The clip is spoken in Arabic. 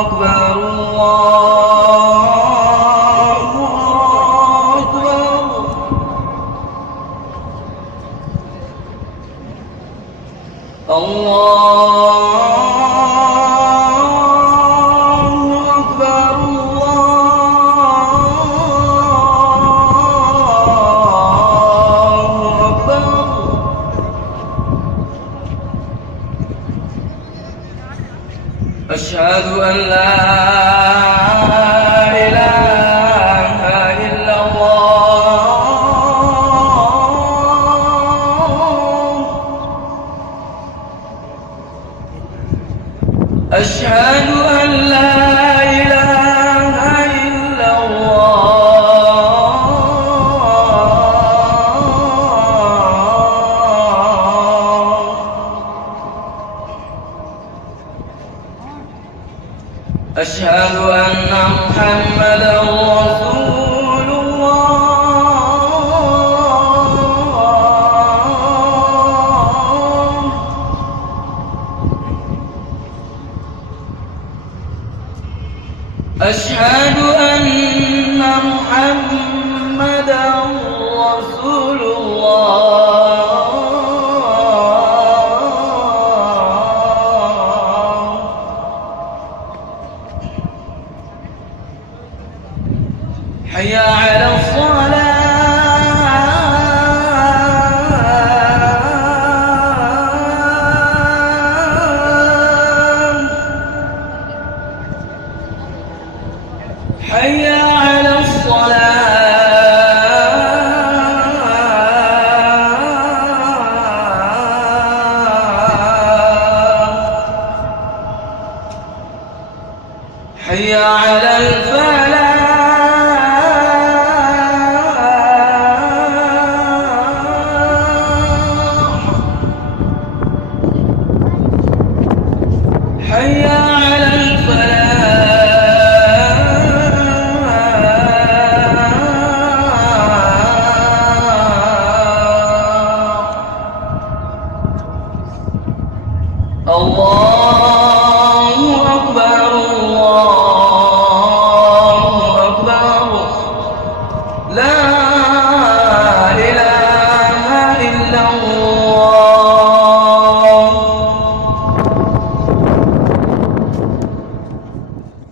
أكبر الله أكبر. أشهد أن لا إله إلا الله. أشهد أن لا إله إلا الله. أشهد أن محمدًا رسول الله. أشهد أن محمدًا رسول الله. حي على الصلاة. حي على الصلاة. حي على الفلاح.